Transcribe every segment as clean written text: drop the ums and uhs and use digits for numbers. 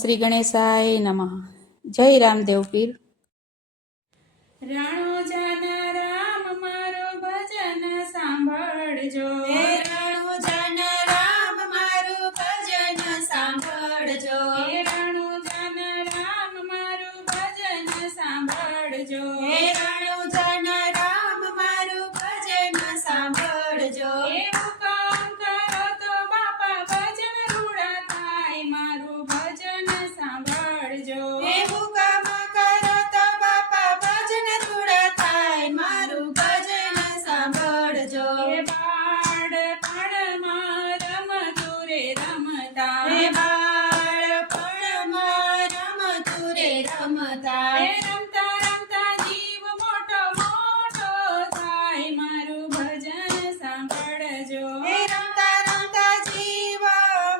શ્રી ગણેશાય નમઃ. જય રામદેવ પીર. રાણોજાના રામ મારું ભજન સાંભળજો. હે રાણોજાના રામ મારું ભજન સાંભળજો. હે રાણોજાના રામ મારું ભજન સાંભળજો. હે રાણોજાના રામ મારું ભજન સાંભળજો. એવું કામ કરો તો બાપા ભજન રૂડા થાય, મારું ભજન સાંભળજો. એવું કામ કરો તો બાપા ભજન રૂડા થાય, મારું ભજન સાંભળજો. હે બાળપણમાં રમતું રે રમતા, હે બાળપણમાં રમતું રે રમતા, હે રમતા રમતા જીવ મોટો મોટો થાય, મારું ભજન સાંભળજો. હે રમતા રમતા જીવ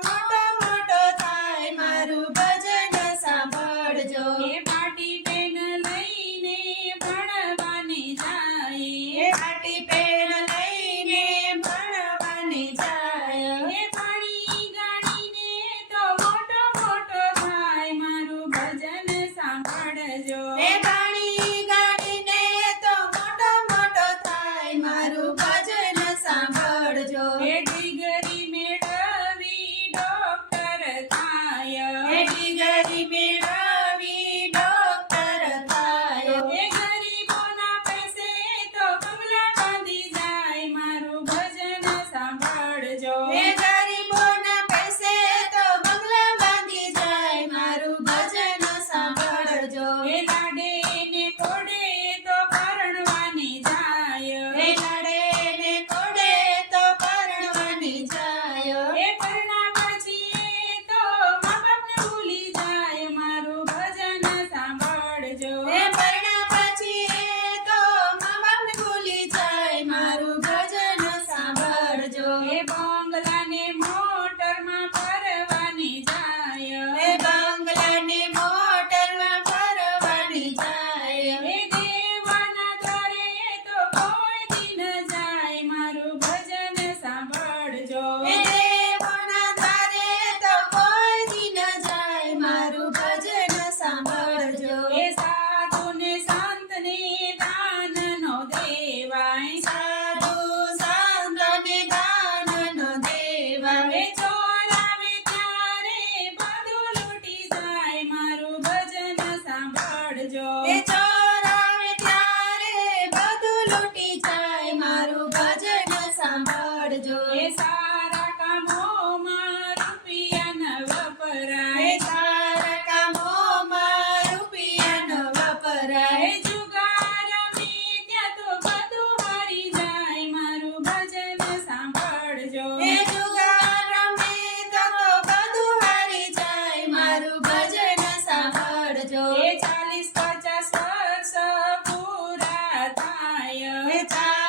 મોટો મોટો થાય, મારું ભજન સાંભળજો. હે પાટી પેન લઈને ભણવાને જાય, હે પાટી પેન લઈને ભણવાને જાય, હે પાણી ગાડીને તો મોટો મોટો થાય, મારું ભજન સાંભળજો. હે પાણી ગાડીને તો મોટો મોટો થાય, મારું ભજન સાંભળજો. હે ડિગ્રી મેળવી ડોક્ટર થાય, હે ડિગ્રી મેળવી ડોક્ટર થાય, હે ગરીબોના પૈસે તો બંગલા બાંધી જાય, મારું ભજન સાંભળજો. હે ગરીબોના પૈસે તો બંગલા બાંધી જાય, મારું ભજન સાંભળજો. હે લાડે ને કોડે તો પરણવાની જાય, હે લાડે ને કોડે તો પરણવાની જાય, હે પરણા પછી તો મા બાપને ભૂલી જાય, મારું ભજન સાંભળજો. હે પરણા પછી તો મા બાપને ભૂલી જાય, મારું ભજન સાંભળજો. હે બંગલા ને મોટરમાં ફરવાની જાય, હે બંગલાને મોટરમાં ફરવાની જાય, હે દેવાના દ્વારે તો કોઈ દી ન જાય, મારું ભજન સાંભળજો. હે દેવોના દ્વારે તો કોઈ દી ન જાય, મારું ભજન સાંભળજો. હે સાધુ ને સંત ને દાન નો દેવાય, સાધુ સંતને દાન નો દેવાય, હે ચોરાવે ત્યારે બધું લૂટી જાય, મારું ભજન સાંભળજો. હે ચોરાવે ત્યારે બધું લૂટી જાય, મારું ભજન સાંભળજો. હે સારા કામોમાં રૂપિયા ન હે વપરાય, સારા કામોમાં રૂપિયા ન વપરાય, હે જુગાર રમે ત્યાં તો બધું હારી જાય, મારું ભજન સાંભળજો. હે જુગાર રમે તો બધું હારી જાય, મારું ભજન સાંભળજો. હે 40-50 વર્ષ પૂરા થાય, હે 40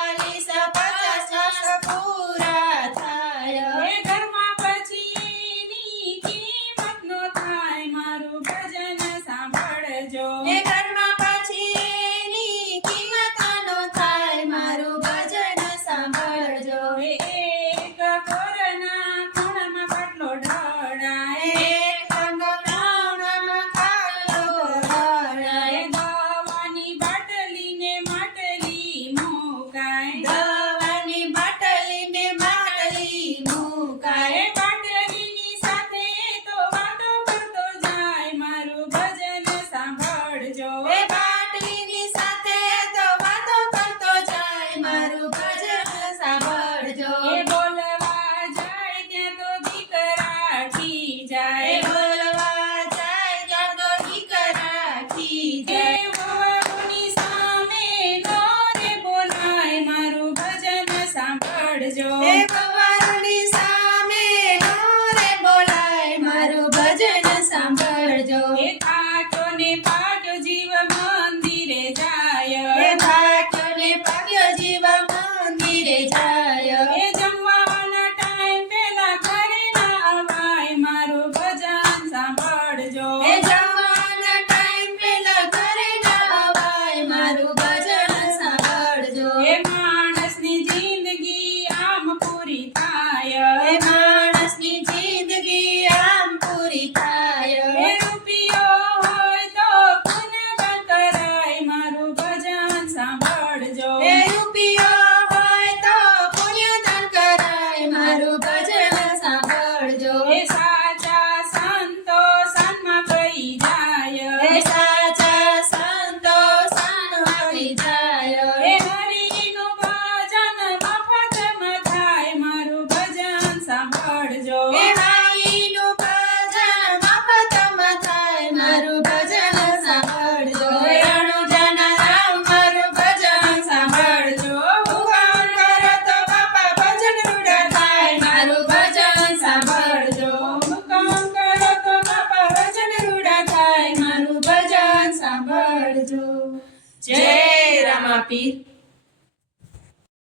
મહાપીર